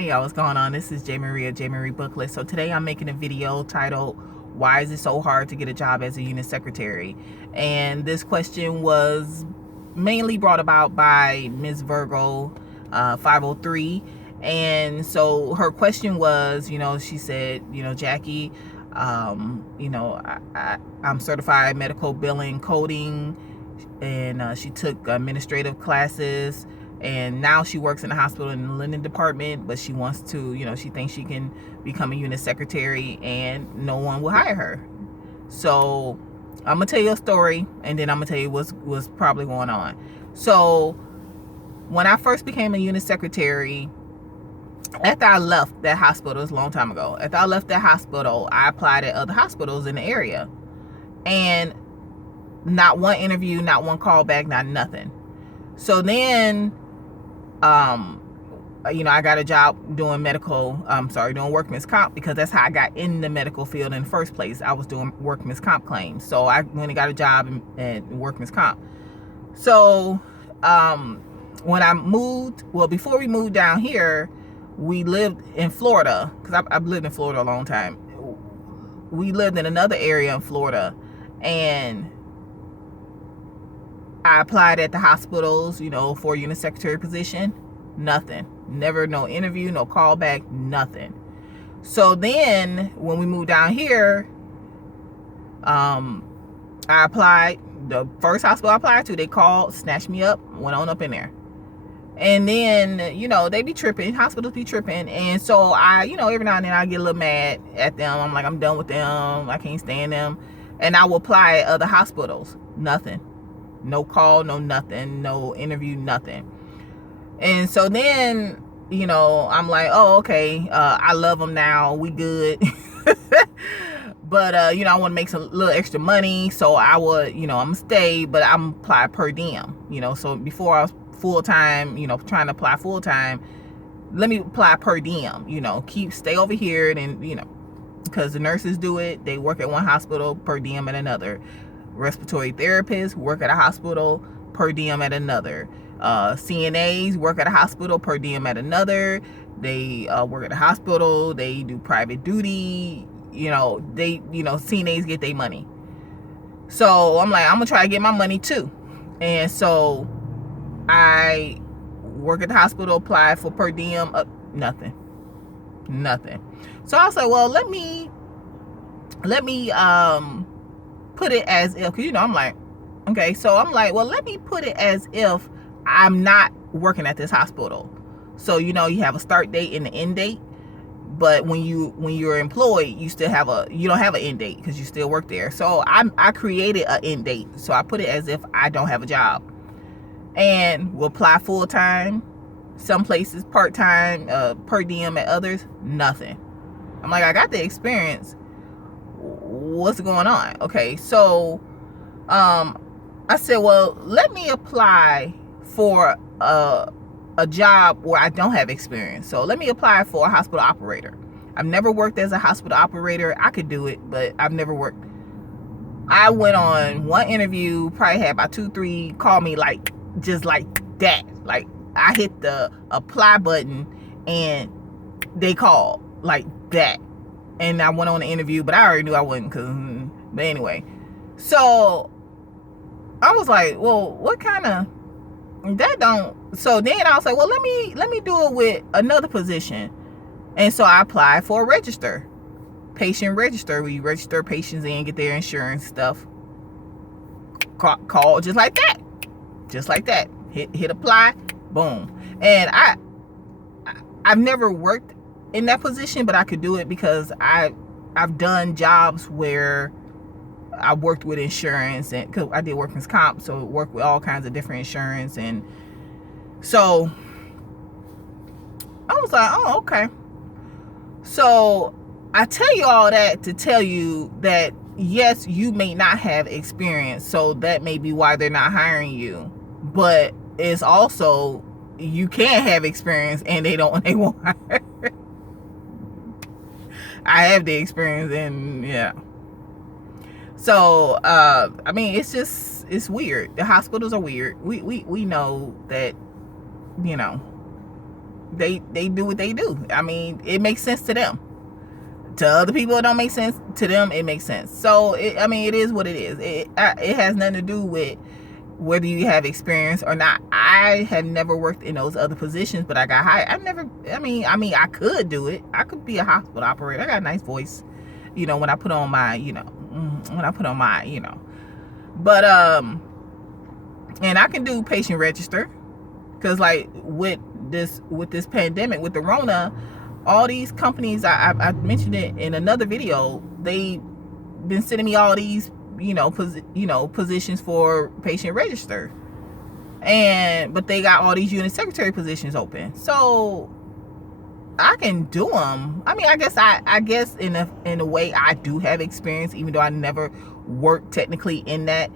Hey y'all, what's going on? This is J Marie Booklist. So today I'm making a video titled, "Why is it so hard to get a job as a unit secretary?" And this question was mainly brought about by Ms. Virgo 503. And so her question was, she said, Jackie, I'm certified medical billing coding, and she took administrative classes, and now she works in the hospital in the linen department, but she wants to, she thinks she can become a unit secretary and no one will hire her. So I'm gonna tell you a story, and then I'm gonna tell you what's probably going on. So when I first became a unit secretary, after I left that hospital, it was a long time ago, after I left that hospital, I applied at other hospitals in the area, and not one interview, not one call back, not nothing. So then I got a job doing doing workman's comp, because that's how I got in the medical field in the first place. I was doing workman's comp claims. So I went and got a job in workman's comp. So when I moved, before we moved down here, we lived in Florida, because I've lived in Florida a long time. We lived in another area in Florida, and I applied at the hospitals, for a unit secretary position. Nothing. Never, no interview, no callback, nothing. So then when we moved down here, I applied. The first hospital I applied to, they called, snatched me up, went on up in there. And then, they be tripping. Hospitals be tripping. And so I, every now and then I get a little mad at them. I'm like, I'm done with them. I can't stand them. And I will apply at other hospitals. Nothing. No call, no nothing, no interview, nothing. And so then, I'm like, oh, okay, I love them now, we good. But, I want to make some little extra money, so I would, I'm going to stay, but I'm apply per diem, So before I was full-time, trying to apply full-time, let me apply per diem, stay over here, and, because the nurses do it. They work at one hospital, per diem at another. Respiratory therapists work at a hospital, per diem at another. CNAs work at a hospital, per diem at another. They work at a hospital, they do private duty, CNAs get their money. So I'm like, I'm gonna try to get my money too. And so I work at the hospital, apply for per diem, nothing. So I was like, well, let me put it as if, because I'm like, okay, so I'm like, well, let me put it as if I'm not working at this hospital. So you have a start date and an end date, but when you're employed, you don't have an end date because you still work there. So I created an end date, so I put it as if I don't have a job, and will apply full time, some places part time, per diem at others, nothing. I'm like, I got the experience. What's going on? Okay, so I said, well, let me apply for a job where I don't have experience. So let me apply for a hospital operator. I've never worked as a hospital operator. I could do it, but I've never worked. I went on one interview, probably had about 2-3 call me just like that. Like I hit the apply button and they called like that. And I went on the interview, but I already knew I wouldn't, but anyway. So I was like, well, what kind of, so then I was like, well, let me do it with another position. And so I applied for a patient register. We register patients in, get their insurance stuff. Call just like that. Hit apply, boom. And I've never worked in that position, but I could do it because I've done jobs where I worked with insurance, and cause I did workman's comp, so worked with all kinds of different insurance. And so I was like, oh, okay. So I tell you all that to tell you that yes, you may not have experience, so that may be why they're not hiring you, but it's also, you can have experience and they won't hire. I have the experience, and yeah. So it's weird. The hospitals are weird. We know that, They do what they do. I mean, it makes sense to them. To other people, it don't make sense. To them, it makes sense. So, I mean, it is what it is. It has nothing to do with whether you have experience or not. I have never worked in those other positions, but I got hired. I could do it. I could be a hospital operator. I got a nice voice, when I put on my, but, and I can do patient register, because like with this pandemic, with the Rona, all these companies, I mentioned it in another video, they been sending me all these positions for patient register, but they got all these unit secretary positions open, so I can do them. I mean, I guess in a way I do have experience, even though I never worked technically in that.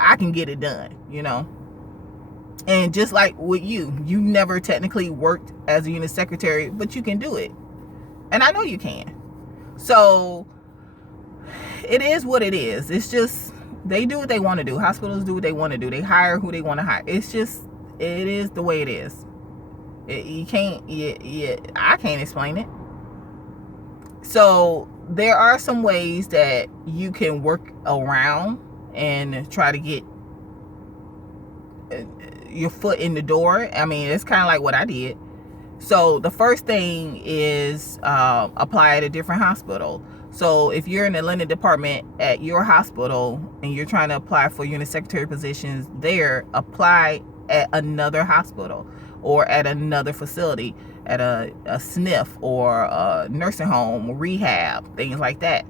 I can get it done, and just like with you never technically worked as a unit secretary, but you can do it, and I know you can. So it is what it is. It's just, they do what they want to do. Hospitals do what they want to do. They hire who they want to hire. It is the way it is. I can't explain it. So there are some ways that you can work around and try to get your foot in the door. I mean, it's kind of like what I did. So the first thing is apply at a different hospital. So if you're in the lending department at your hospital and you're trying to apply for unit secretary positions there, apply at another hospital or at another facility, at a SNF or a nursing home, rehab, things like that.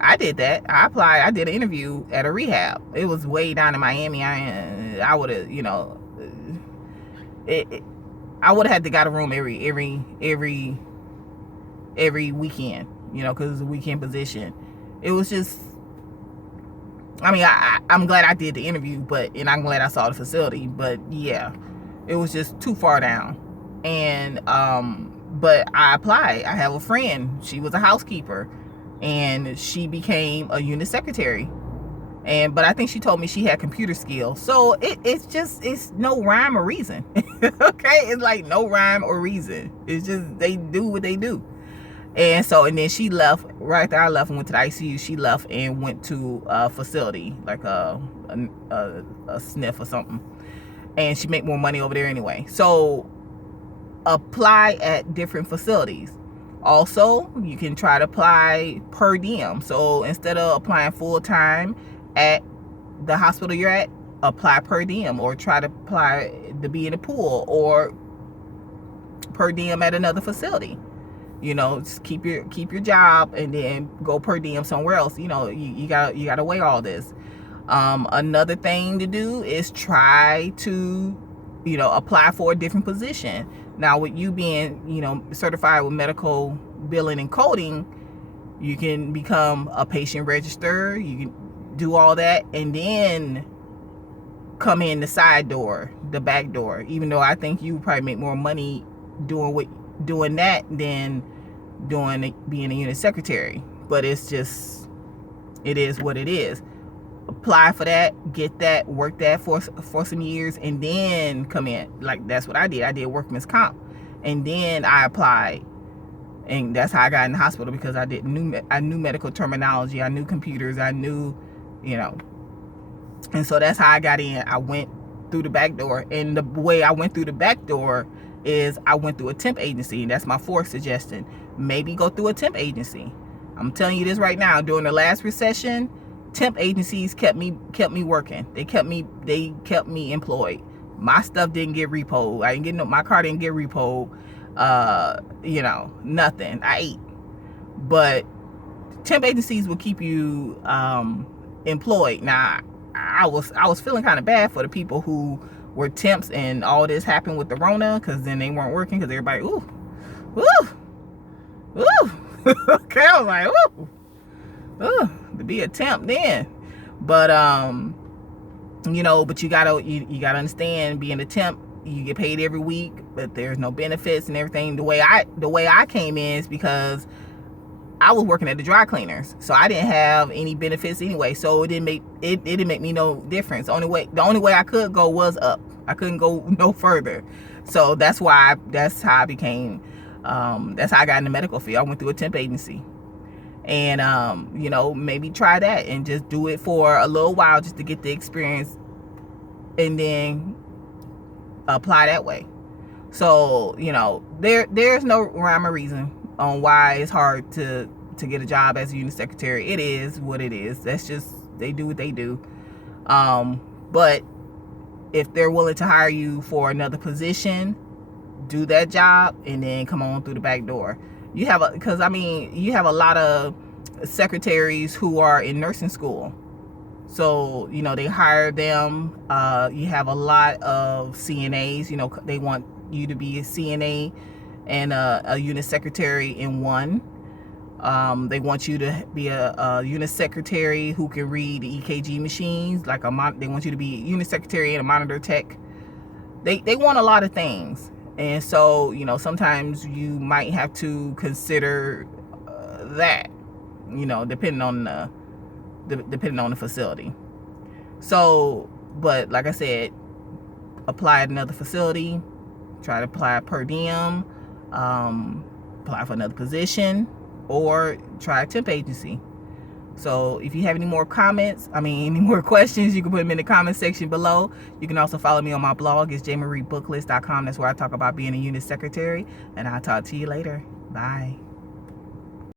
I did that. I applied. I did an interview at a rehab. It was way down in Miami. I would have, I would have had to got a room every weekend, because it's a weekend position. It was just, I mean, I'm glad I did the interview, and I'm glad I saw the facility, but yeah, it was just too far down. And, but I applied. I have a friend. She was a housekeeper, and she became a unit secretary. But I think she told me she had computer skills. So it's no rhyme or reason. Okay? It's like no rhyme or reason. It's just, they do what they do. And then she left, right after I left and went to the ICU, she left and went to a facility, like a SNF or something. And she make more money over there anyway. So apply at different facilities. Also, you can try to apply per diem. So instead of applying full time at the hospital you're at, apply per diem, or try to apply to be in a pool, or per diem at another facility. Just keep your job and then go per diem somewhere else. You gotta weigh all this. Another thing to do is try to apply for a different position. Now, with you being certified with medical billing and coding, you can become a patient register. You can do all that and then come in the side door, the back door, even though I think you probably make more money doing that than being a unit secretary. But it's just, it is what it is. Apply for that, get that, work that for some years, and then come in. Like, that's what I did. I did workman's comp, and then I applied, and that's how I got in the hospital, because I knew medical terminology, I knew computers, I knew, and so that's how I got in. I went through the back door, and the way I went through the back door is I went through a temp agency, and that's my fourth suggestion. Maybe go through a temp agency. I'm telling you this right now. During the last recession, temp agencies kept me working. They kept me employed. My stuff didn't get repoed. My car didn't get repoed. Nothing. I ate. But temp agencies will keep you employed. Now, I was feeling kind of bad for the people who were temps and all this happened with the Rona, because then they weren't working, because everybody, ooh. Okay, I was like, ooh, to be a temp then. But but you gotta understand, being a temp, you get paid every week, but there's no benefits and everything. The way I came in is because I was working at the dry cleaners, so I didn't have any benefits anyway. So it didn't make me no difference. The only way I could go was up. I couldn't go no further. So that's how I became, that's how I got in the medical field. I went through a temp agency. And, you know, maybe try that and just do it for a little while just to get the experience and then apply that way. So, you know, there's no rhyme or reason on why it's hard to get a job as a unit secretary. It is what it is. That's just, they do what they do. But if they're willing to hire you for another position, do that job and then come on through the back door. You have you have a lot of secretaries who are in nursing school. So, you know, they hire them. You have a lot of CNAs, you know, they want you to be a CNA and a unit secretary in one. They want you to be a unit secretary who can read the EKG machines, like they want you to be a unit secretary and a monitor tech. They want a lot of things. And so, you know, sometimes you might have to consider that, you know, depending on the facility. So, but like I said, apply at another facility, try to apply per diem, apply for another position, or try a temp agency. So if you have any more questions, you can put them in the comment section below. You can also follow me on my blog. It's jmariebooklist.com. That's where I talk about being a unit secretary. And I'll talk to you later. Bye.